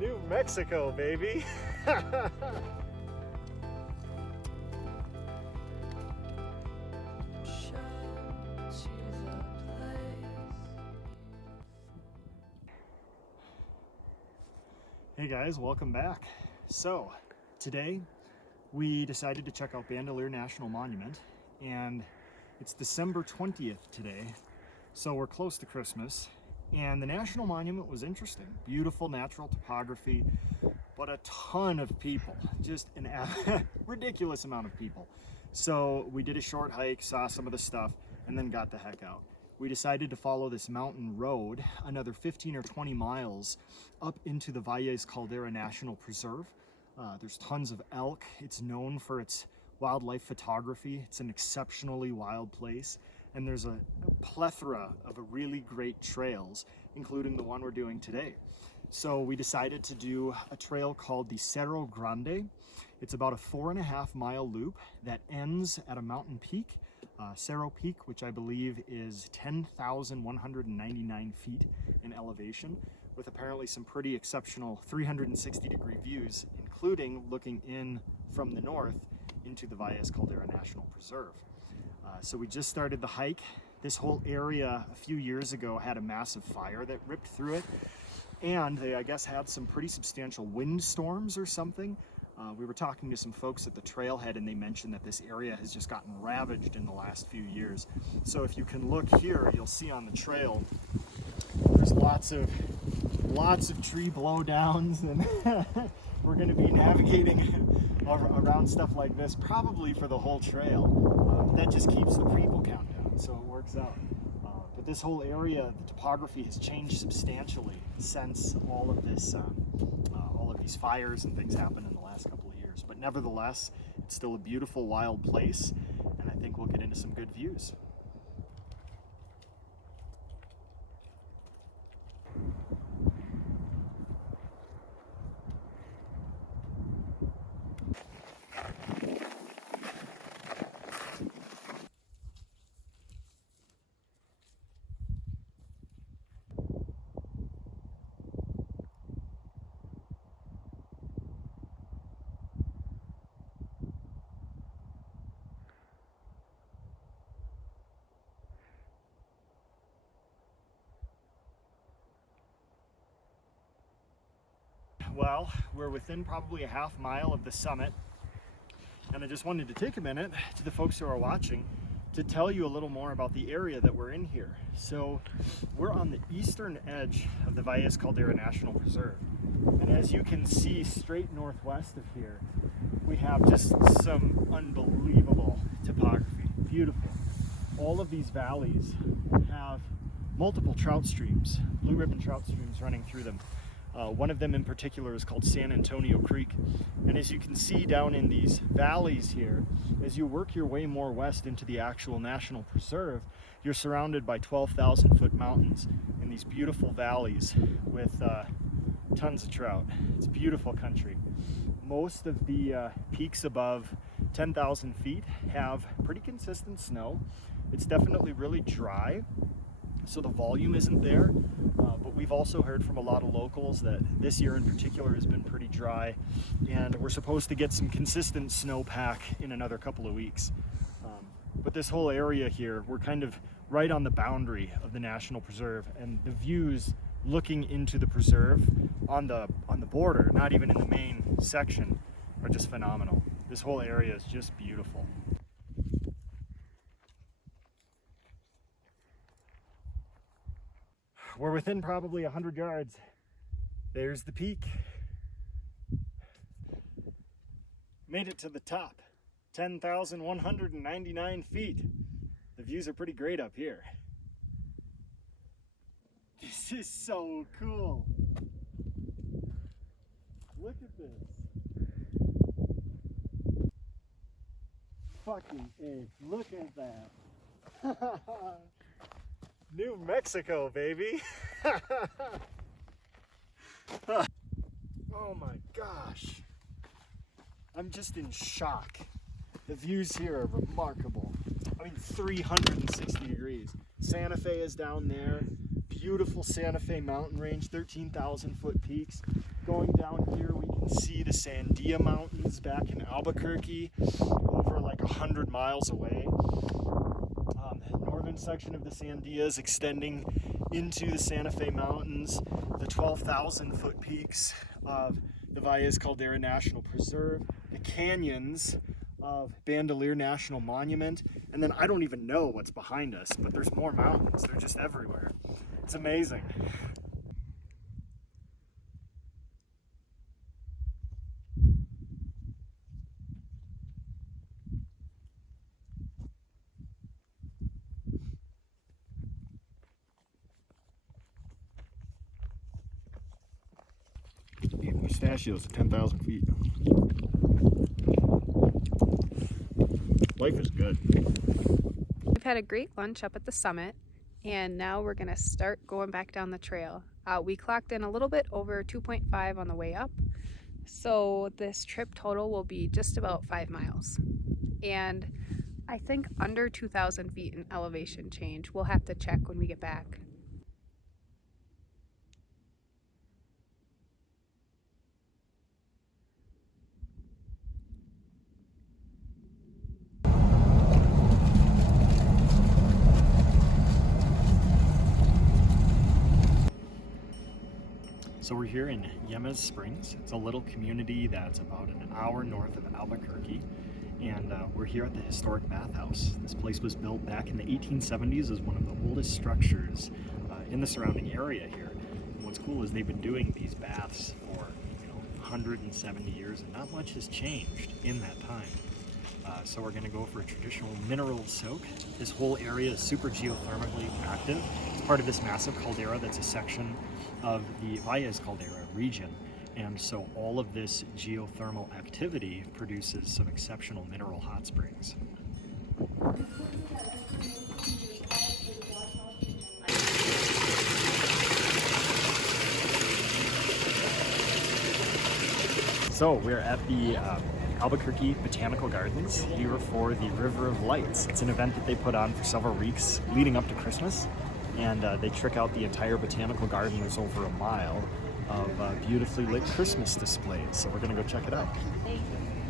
New Mexico, baby. Hey guys, welcome back. So today we decided to check out Bandelier National Monument, and it's December 20th today, so we're close to Christmas. And the National Monument was interesting. Beautiful natural topography, but a ton of people, just an ridiculous amount of people. So we did a short hike, saw some of the stuff, and then got the heck out. We decided to follow this mountain road, another 15 or 20 miles up into the Valles Caldera National Preserve. There's tons of elk. It's known for its wildlife photography. It's an exceptionally wild place. And there's a plethora of really great trails, including the one we're doing today. So we decided to do a trail called the Cerro Grande. It's about a 4.5 mile loop that ends at a mountain peak, Cerro Peak, which I believe is 10,199 feet in elevation, with apparently some pretty exceptional 360-degree views, including looking in from the north into the Valles Caldera National Preserve. So we just started the hike. This whole area a few years ago had a massive fire that ripped through it, and they, I guess, had some pretty substantial windstorms or something. We were talking to some folks at the trailhead, and they mentioned that this area has just gotten ravaged in the last few years. So if you can look here, you'll see on the trail there's lots of tree blowdowns, and we're going to be navigating around stuff like this probably for the whole trail. But that just keeps the people count down, so it works out. But this whole area, the topography has changed substantially since all of these fires and things happened in the last couple of years. But nevertheless, it's still a beautiful wild place, and I think we'll get into some good views. Well, we're within probably a half mile of the summit, and I just wanted to take a minute to the folks who are watching to tell you a little more about the area that we're in here. So we're on the eastern edge of the Valles Caldera National Preserve, and as you can see straight northwest of here, we have just some unbelievable topography. Beautiful. All of these valleys have multiple trout streams, blue ribbon trout streams running through them. One of them in particular is called San Antonio Creek. And as you can see down in these valleys here, as you work your way more west into the actual national preserve, you're surrounded by 12,000 foot mountains in these beautiful valleys with tons of trout. It's beautiful country. Most of the peaks above 10,000 feet have pretty consistent snow. It's definitely really dry, so the volume isn't there, but we've also heard from a lot of locals that this year in particular has been pretty dry, and we're supposed to get some consistent snowpack in another couple of weeks. But this whole area here, we're kind of right on the boundary of the National Preserve, and the views looking into the preserve on the border, not even in the main section, are just phenomenal. This whole area is just beautiful. We're within probably 100 yards. There's the peak. Made it to the top, 10,199 feet. The views are pretty great up here. This is so cool. Look at this. Fucking A. Look at that. New Mexico, baby. Oh my gosh. I'm just in shock. The views here are remarkable. I mean, 360 degrees. Santa Fe is down there. Beautiful Santa Fe mountain range, 13,000 foot peaks. Going down here, we can see the Sandia Mountains back in Albuquerque, over like 100 miles away. Northern section of the Sandias extending into the Santa Fe Mountains, the 12,000 foot peaks of the Valles Caldera National Preserve, the canyons of Bandelier National Monument, and then I don't even know what's behind us, but there's more mountains. They're just everywhere. It's amazing. Pistachios at 10,000 feet. Life is good. We've had a great lunch up at the summit, and now we're gonna start going back down the trail. We clocked in a little bit over 2.5 on the way up, so this trip total will be just about 5 miles. And I think under 2,000 feet in elevation change. We'll have to check when we get back. So we're here in Jemez Springs. It's a little community that's about an hour north of Albuquerque. And we're here at the historic bathhouse. This place was built back in the 1870s as one of the oldest structures in the surrounding area here. And what's cool is they've been doing these baths for 170 years, and not much has changed in that time. So we're going to go for a traditional mineral soak. This whole area is super geothermally active. It's part of this massive caldera that's a section of the Valles Caldera region. And so all of this geothermal activity produces some exceptional mineral hot springs. So we're at the Albuquerque Botanical Gardens here for the River of Lights. It's an event that they put on for several weeks leading up to Christmas, and they trick out the entire botanical garden. There's over a mile of beautifully lit Christmas displays, so we're gonna go check it out.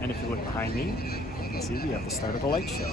And if you look behind me, you can see we have the start of the light show.